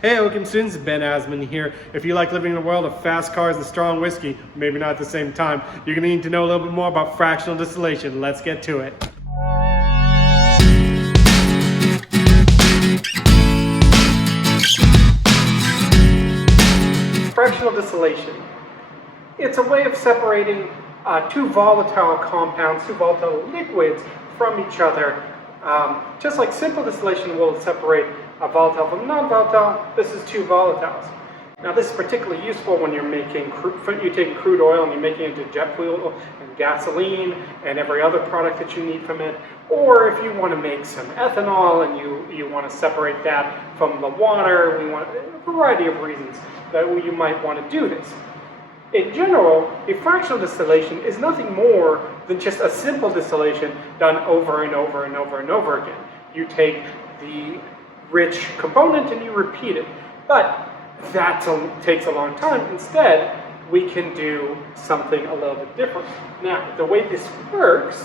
Hey Oakham students, Ben Azmon here. If you like living in a world of fast cars and strong whiskey, maybe not at the same time, you're going to need to know a little bit more about fractional distillation. Let's get to it. Fractional distillation. It's a way of separating two volatile compounds, two volatile liquids from each other. Just like simple distillation will separate a volatile from non-volatile, this is two volatiles. Now this is particularly useful when you're taking crude oil and you're making it into jet fuel and gasoline and every other product that you need from it. Or if you want to make some ethanol and you want to separate that from the water, we want a variety of reasons that you might want to do this. In general, a fractional distillation is nothing more than just a simple distillation done over and over and over and over again. You take the rich component and you repeat it. But that takes a long time. Instead, we can do something a little bit different. Now, the way this works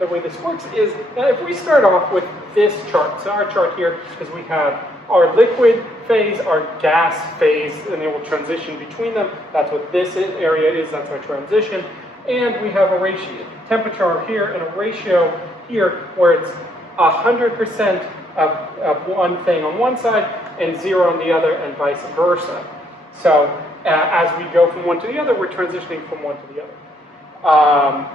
is that if we start off with this chart, so our chart here is we have our liquid phase, our gas phase, and they will transition between them. That's what this area is, that's our transition. And we have a ratio, temperature here and a ratio here where it's 100% of one thing on one side and 0 on the other and vice versa. So as we go from one to the other, we're transitioning from one to the other.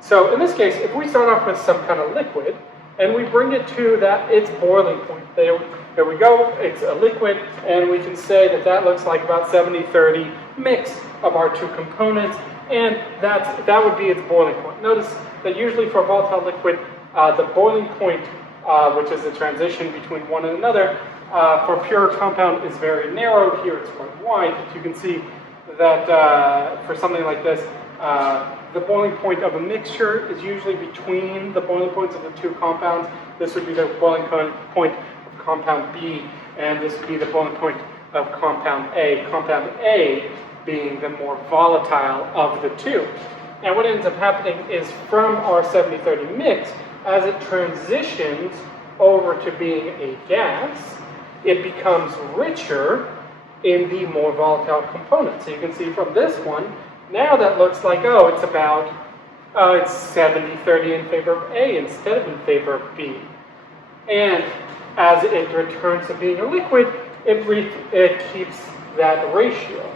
So in this case, if we start off with some kind of liquid and we bring it to its boiling point, there we go, it's a liquid, and we can say that looks like about 70-30 mix of our two components, and that would be its boiling point. Notice that usually for a volatile liquid, the boiling point, which is the transition between one and another, for a pure compound is very narrow. Here it's quite wide, but you can see that for something like this, the boiling point of a mixture is usually between the boiling points of the two compounds. This would be the boiling point of compound B, and this would be the boiling point of compound A. Compound A being the more volatile of the two. And what ends up happening is from our 70-30 mix, as it transitions over to being a gas, it becomes richer in the more volatile components. So you can see from this one, now that looks like, it's about, it's 70-30 in favor of A instead of in favor of B. And as it returns to being a liquid, it keeps that ratio.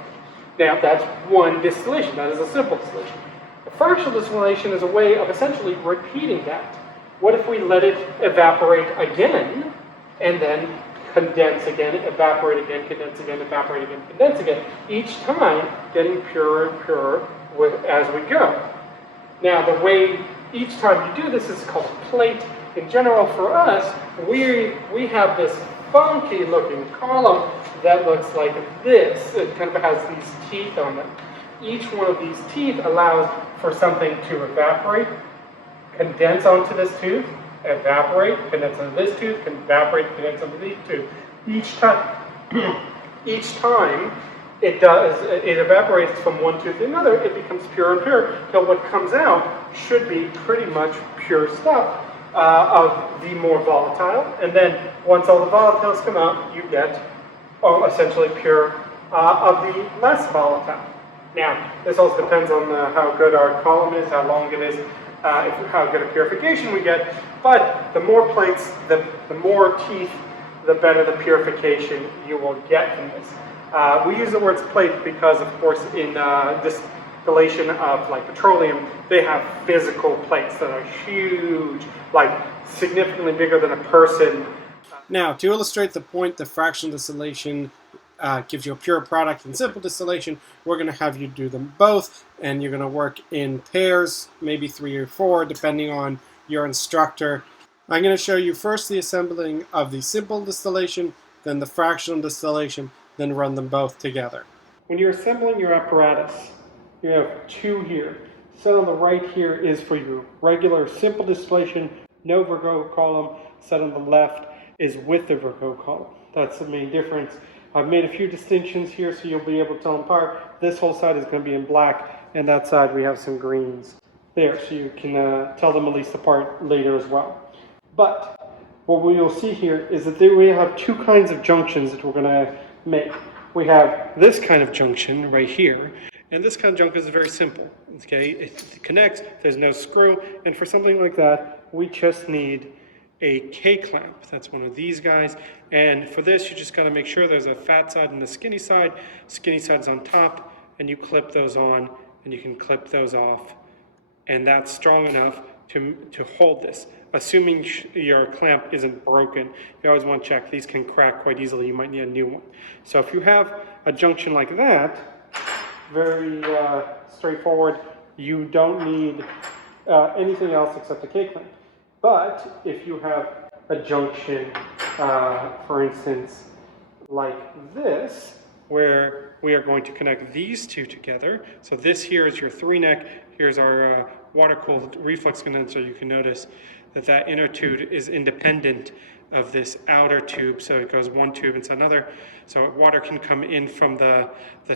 Now that's one distillation, that is a simple distillation. A fractional distillation is a way of essentially repeating that. What if we let it evaporate again, and then condense again, evaporate again, condense again, evaporate again, condense again, each time getting purer and purer as we go. Now the way each time you do this is called a plate. In general for us, we have this funky looking column that looks like this. It kind of has these teeth on them. Each one of these teeth allows for something to evaporate, condense onto this tooth, evaporate, condense onto this tooth, evaporate, condense onto these tooth. Each time it evaporates from one tooth to another, it becomes purer and purer, till what comes out should be pretty much pure stuff of the more volatile. And then once all the volatiles come out, you get essentially pure of the less volatile. Now, this also depends on how good our column is, how long it is, how good a purification we get, but the more plates, the more teeth, the better the purification you will get from this. We use the words plate because, of course, in distillation of like petroleum, they have physical plates that are huge, like significantly bigger than a person. Now, to illustrate the point that fractional distillation gives you a pure product, and simple distillation, we're going to have you do them both, and you're going to work in pairs, maybe 3 or 4, depending on your instructor. I'm going to show you first the assembling of the simple distillation, then the fractional distillation, then run them both together. When you're assembling your apparatus, you have 2 here. Set on the right here is for your regular simple distillation, no Vigreux column. Set on the left is with the Vigreux column. That's the main difference. I've made a few distinctions here so you'll be able to tell them apart. This whole side is going to be in black, and that side we have some greens there, so you can tell them at least apart later as well. But what we will see here is that we have 2 kinds of junctions that we're going to make. We have this kind of junction right here, and this kind of junction is very simple. Okay, it connects, there's no screw, and for something like that, we just need a K-clamp. That's one of these guys, and for this, you just gotta make sure there's a fat side and a skinny side. Skinny side is on top, and you clip those on, and you can clip those off, and that's strong enough to hold this. Assuming your clamp isn't broken, you always want to check. These can crack quite easily. You might need a new one. So if you have a junction like that, very straightforward, you don't need anything else except a K-clamp. But if you have a junction, for instance, like this, where we are going to connect these two together. So this here is your 3-neck. Here's our water-cooled reflux condenser. You can notice that that inner tube is independent of this outer tube. So it goes one tube into another. So water can come in from the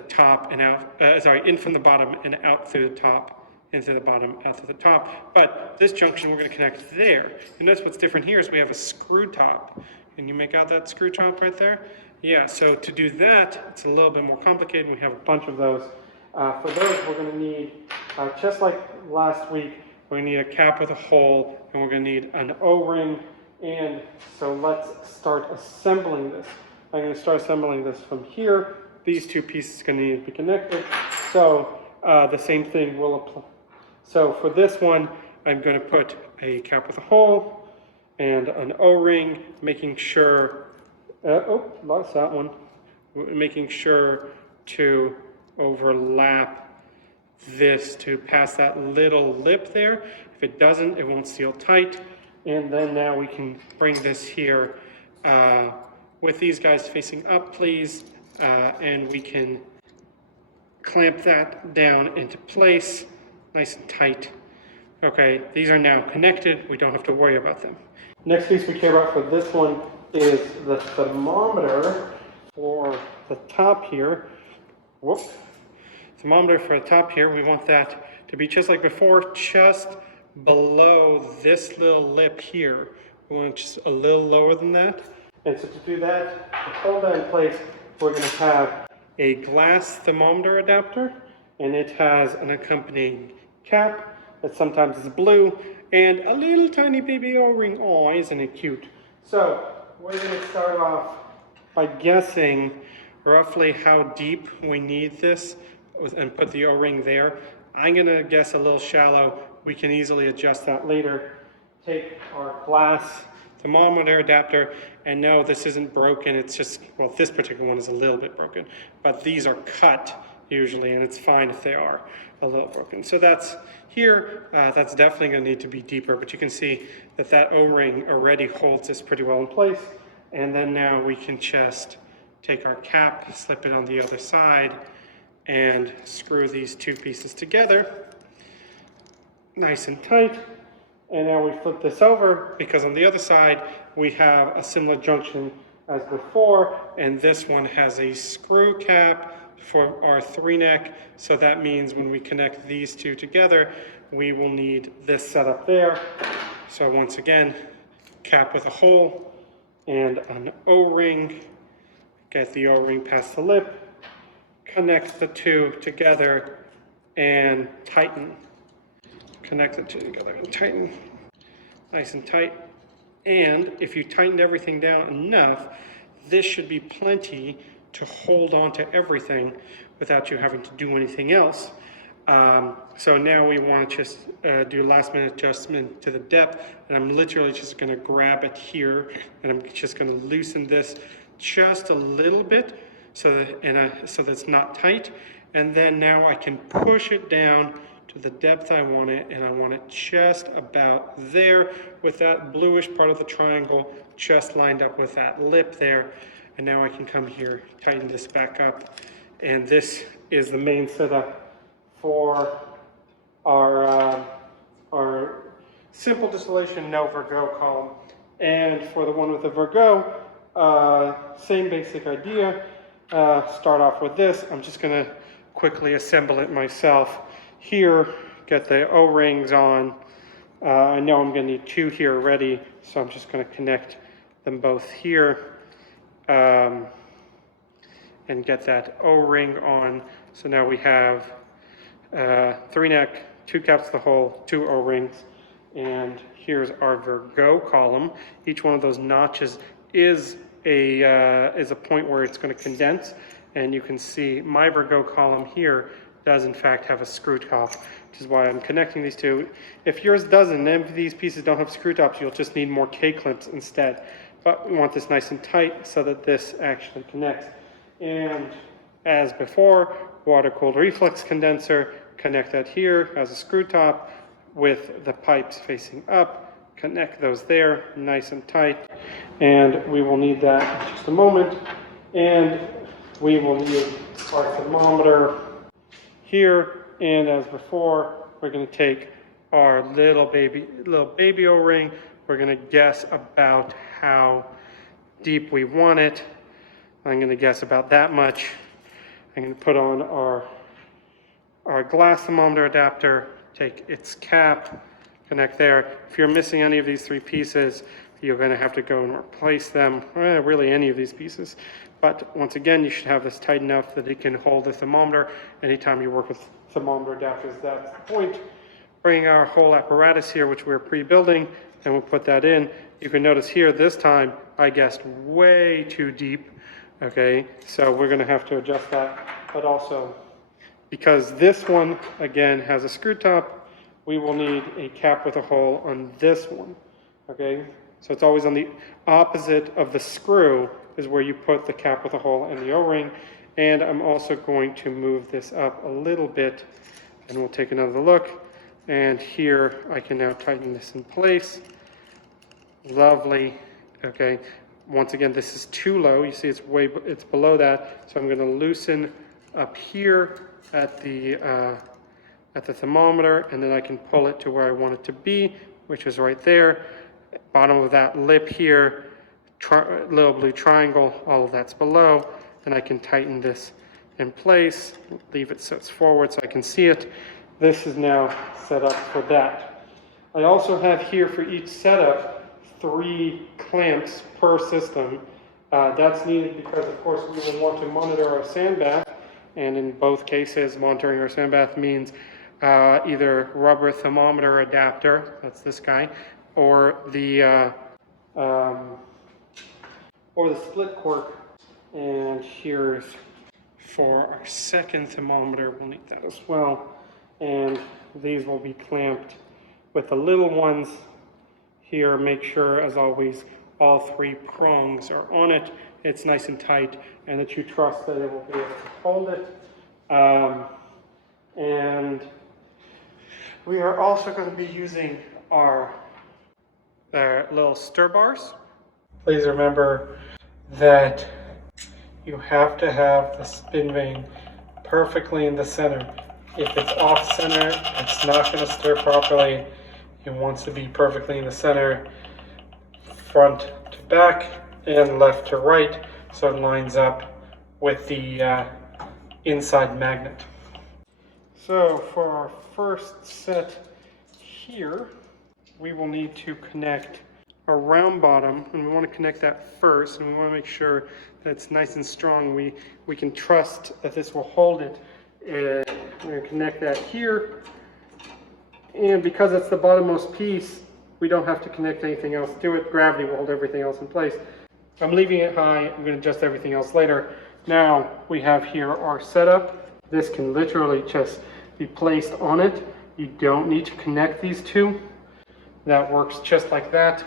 top and out, in from the bottom and out through the top, into the bottom, out to the top. But this junction we're going to connect there. And that's what's different here is we have a screw top. Can you make out that screw top right there? Yeah, so to do that, it's a little bit more complicated. We have a bunch of those. For those, we're going to need, just like last week, we're going to need a cap with a hole, and we're going to need an O-ring. And so let's start assembling this. I'm going to start assembling this from here. These two pieces are going to need to be connected. So the same thing will apply. So for this one, I'm going to put a cap with a hole and an O-ring, making sure, lost that one, making sure to overlap this to pass that little lip there. If it doesn't, it won't seal tight. And then now we can bring this here with these guys facing up, please, and we can clamp that down into place, nice and tight. Okay, these are now connected. We don't have to worry about them. Next piece we care about for this one is the thermometer for the top here. Whoop. Thermometer for the top here, we want that to be just like before, just below this little lip here. We want it just a little lower than that. And so to do that, to hold that in place, we're going to have a glass thermometer adapter, and it has an accompanying cap that sometimes is blue, and a little tiny baby O-ring. Oh, isn't it cute? So we're going to start off by guessing roughly how deep we need this and put the O-ring there. I'm going to guess a little shallow. We can easily adjust that later. Take our glass thermometer adapter, and no, this isn't broken. It's just, well, this particular one is a little bit broken, but these are cut usually, and it's fine if they are a little broken. So that's here. That's definitely going to need to be deeper, but you can see that that O-ring already holds this pretty well in place. And then now we can just take our cap, slip it on the other side, and screw these two pieces together nice and tight. And now we flip this over because on the other side we have a similar junction as before, and this one has a screw cap for our 3-neck. So that means when we connect these two together, we will need this setup there. So once again, cap with a hole and an O-ring. Get the O-ring past the lip, connect the two together, and tighten. Connect the two together and tighten. Nice and tight. And if you tightened everything down enough, this should be plenty to hold on to everything without you having to do anything else. So now we want to just do a last minute adjustment to the depth, and I'm literally just going to grab it here, and I'm just going to loosen this just a little bit so that it's not tight. And then now I can push it down to the depth I want it, and I want it just about there with that bluish part of the triangle just lined up with that lip there. And now I can come here, tighten this back up, and this is the main setup for our simple distillation, no Vigreux column. And for the one with the Vigreux, same basic idea. Start off with this. I'm just going to quickly assemble it myself. Here, get the O-rings on. I know I'm going to need two here already, so I'm just going to connect them both here. and get that O-ring on. So now we have 3 neck, 2 caps to the hole, 2 O-rings, and here's our Vigreux column. Each one of those notches is a point where it's going to condense, and you can see my Vigreux column here does in fact have a screw top, which is why I'm connecting these two. If yours doesn't, and if these pieces don't have screw tops, you'll just need more K-clips instead. But we want this nice and tight so that this actually connects. And as before, water-cooled reflux condenser, connect that here as a screw top with the pipes facing up, connect those there, nice and tight. And we will need that in just a moment. And we will need our thermometer here, and as before, we're going to take our little baby O-ring. We're going to guess about how deep we want it. I'm going to guess about that much. I'm going to put on our glass thermometer adapter, take its cap, connect there. If you're missing any of these 3 pieces, you're going to have to go and replace them, really any of these pieces. But once again, you should have this tight enough that it can hold the thermometer anytime you work with thermometer adapters. That's the point. Bring our whole apparatus here, which we're pre-building, and we'll put that in. You can notice here, this time, I guessed way too deep. Okay, so we're going to have to adjust that. But also, because this one, again, has a screw top, we will need a cap with a hole on this one. Okay, so it's always on the opposite of the screw is where you put the cap with a hole and the O-ring. And I'm also going to move this up a little bit, and we'll take another look. And here I can now tighten this in place. Lovely. Okay, once again, this is too low. You see it's below that, so I'm going to loosen up here at the thermometer, and then I can pull it to where I want it to be, which is right there. Bottom of that lip here, little blue triangle, all of that's below, and I can tighten this in place, leave it so it's forward so I can see it. This is now set up for that. I also have here for each setup 3 clamps per system. That's needed because, of course, we will want to monitor our sand bath, and in both cases, monitoring our sand bath means either rubber thermometer adapter, that's this guy, or the split cork. And here's for our second thermometer, we'll need that as well. And these will be clamped with the little ones here. Make sure, as always, all 3 prongs are on it. It's nice and tight, and that you trust that it will be able to hold it. And we are also going to be using our little stir bars. Please remember that you have to have the spin vane perfectly in the center. If it's off center, it's not going to stir properly. It wants to be perfectly in the center, front to back and left to right, so it lines up with the inside magnet. So for our first set here, we will need to connect a round bottom, and we want to connect that first, and we want to make sure that it's nice and strong. We can trust that this will hold it. We're going to connect that here, and because it's the bottommost piece, we don't have to connect anything else to it. Gravity will hold everything else in place. I'm leaving it high. I'm going to adjust everything else later. Now we have here our setup. This can literally just be placed on it. You don't need to connect these two. That works just like that.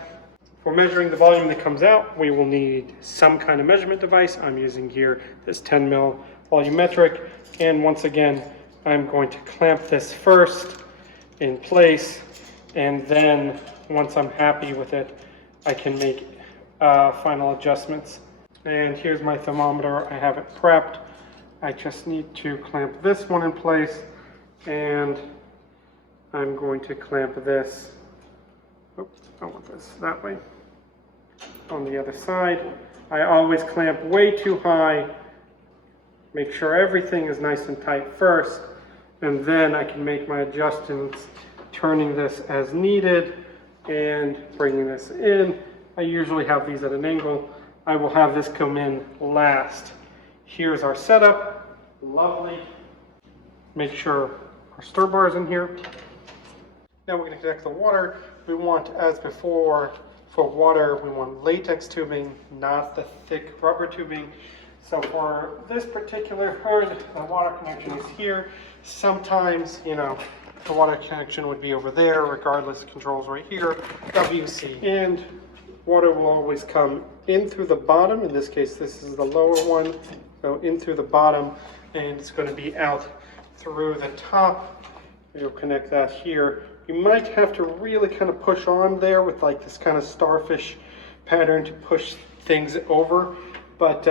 For measuring the volume that comes out, we will need some kind of measurement device. I'm using here this 10 mil volumetric. And once again, I'm going to clamp this first in place, and then once I'm happy with it, I can make final adjustments. And here's my thermometer. I have it prepped. I just need to clamp this one in place, and I'm going to clamp this. Oops, I want this that way. On the other side, I always clamp way too high. Make sure everything is nice and tight first, and then I can make my adjustments, turning this as needed and bringing this in. I usually have these at an angle. I will have this come in last. Here's our setup. Lovely. Make sure our stir bar is in here. Now we're going to connect the water. We want, as before, for water, we want latex tubing, not the thick rubber tubing. So for this particular hood, the water connection is here. Sometimes, you know, the water connection would be over there, regardless, the controls right here, WC. And water will always come in through the bottom. In this case, this is the lower one. So in through the bottom, and it's going to be out through the top. You'll connect that here. You might have to really kind of push on there with like this kind of starfish pattern to push things over. But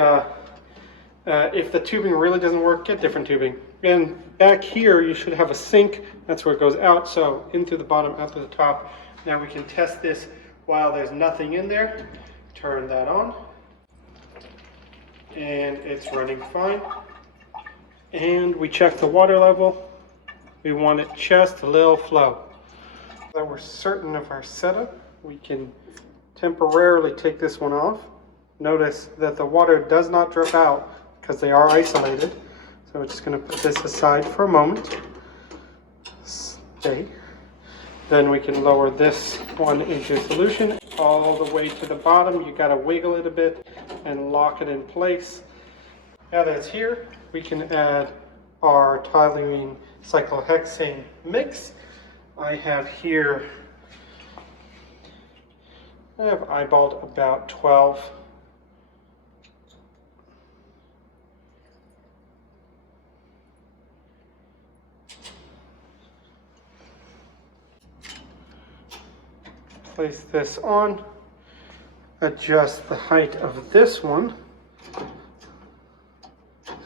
if the tubing really doesn't work, get different tubing. And back here, you should have a sink. That's where it goes out. So in through the bottom, out to the top. Now we can test this while there's nothing in there. Turn that on. And it's running fine. And we check the water level. We want it just a little flow. That we're certain of our setup, we can temporarily take this one off. Notice that the water does not drip out because they are isolated. So we're just going to put this aside for a moment. Stay. Then we can lower this one into solution all the way to the bottom. You got to wiggle it a bit and lock it in place. Now that it's here, we can add our toluene cyclohexane mix. I have here, I have eyeballed about 12. Place this on, adjust the height of this one.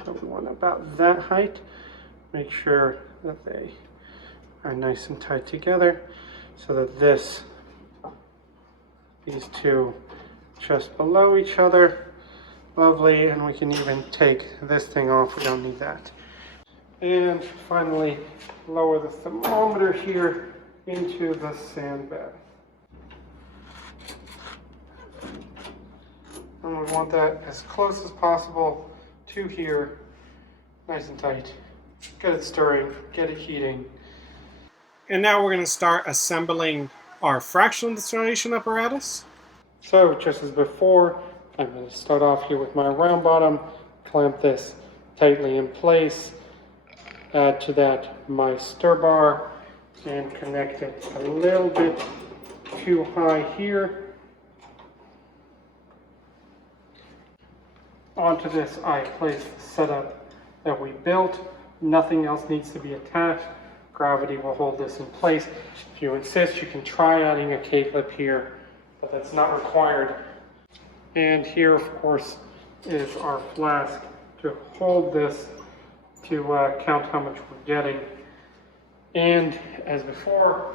So we want about that height. Make sure that they are nice and tight together so that these two just below each other. Lovely, and we can even take this thing off, we don't need that. And finally, lower the thermometer here into the sand bath. And we want that as close as possible to here, nice and tight. Get it stirring, get it heating. And now we're going to start assembling our fractional distillation apparatus. So just as before, I'm going to start off here with my round bottom, clamp this tightly in place, add to that my stir bar, and connect it a little bit too high here. Onto this I place the setup that we built. Nothing else needs to be attached. Gravity will hold this in place. If you insist, you can try adding a K-clip here, but that's not required. And here, of course, is our flask to hold this to count how much we're getting. And as before,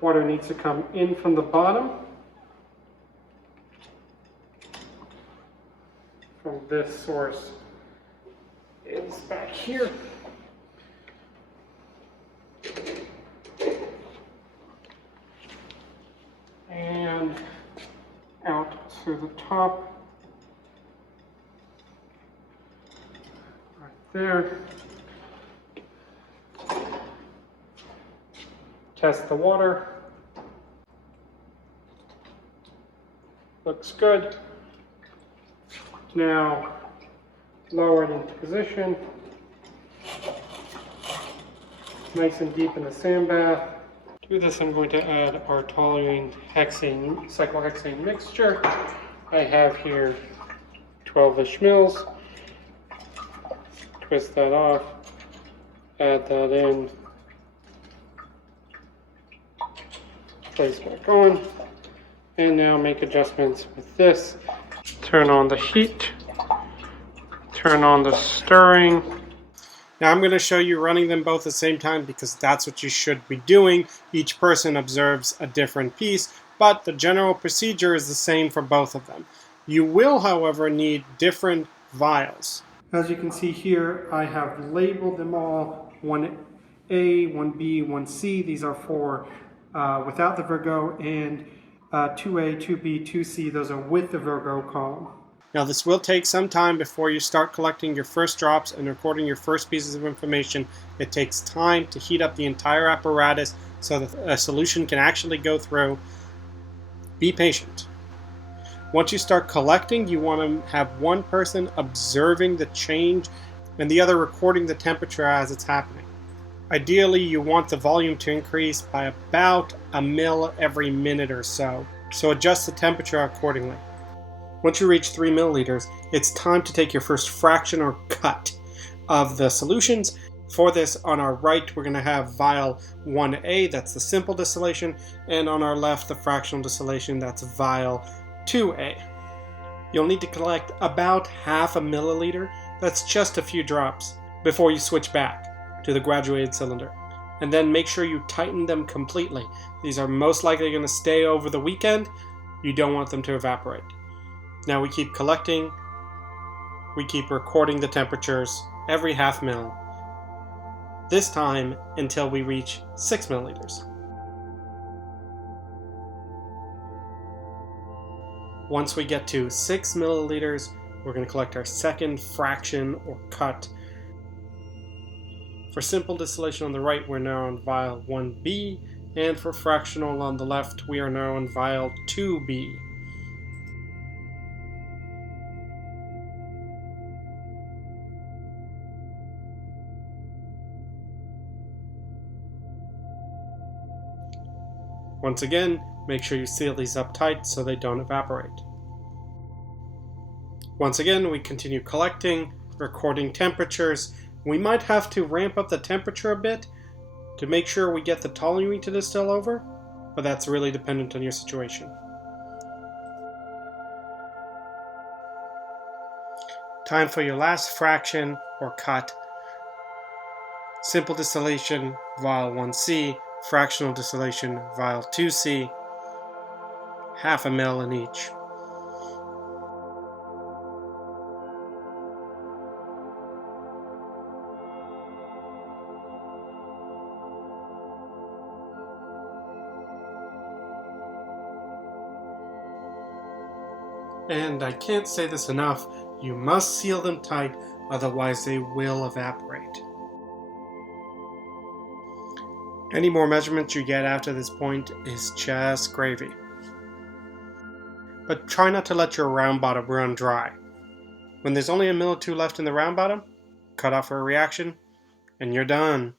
water needs to come in from the bottom. From this source is back here. And out to the top. Right there. Test the water. Looks good. Now lower it into position. Nice and deep in the sand bath. To this I'm going to add our toluene cyclohexane mixture. I have here 12-ish mils. Twist that off. Add that in. Place back on. And now make adjustments with this. Turn on the heat, turn on the stirring. Now I'm going to show you running them both at the same time because that's what you should be doing. Each person observes a different piece, but the general procedure is the same for both of them. You will, however, need different vials. As you can see here, I have labeled them all 1A, 1B, 1C. These are for without the Vigreux, and 2A, 2B, 2C, those are with the Vigreux column. Now this will take some time before you start collecting your first drops and recording your first pieces of information. It takes time to heat up the entire apparatus so that a solution can actually go through. Be patient. Once you start collecting, you want to have one person observing the change and the other recording the temperature as it's happening. Ideally, you want the volume to increase by about a mil every minute or so adjust the temperature accordingly. Once you reach 3 milliliters, it's time to take your first fraction or cut of the solutions. For this, on our right, we're going to have vial 1A, that's the simple distillation, and on our left, the fractional distillation, that's vial 2A. You'll need to collect about half a milliliter, that's just a few drops, before you switch back to the graduated cylinder. And then make sure you tighten them completely. These are most likely going to stay over the weekend. You don't want them to evaporate. Now we keep collecting, we keep recording the temperatures every half mil, this time until we reach 6 milliliters. Once we get to 6 milliliters, we're going to collect our second fraction or cut. For simple distillation on the right, we're now on vial 1B, and for fractional on the left, we are now on vial 2B. Once again, make sure you seal these up tight so they don't evaporate. Once again, we continue collecting, recording temperatures. We might have to ramp up the temperature a bit to make sure we get the toluene to distill over, but that's really dependent on your situation. Time for your last fraction or cut. Simple distillation, vial 1C, fractional distillation, vial 2C, half a mil in each. And I can't say this enough, you must seal them tight, otherwise they will evaporate. Any more measurements you get after this point is just gravy. But try not to let your round bottom run dry. When there's only a mil or two left in the round bottom, cut off for a reaction, and you're done.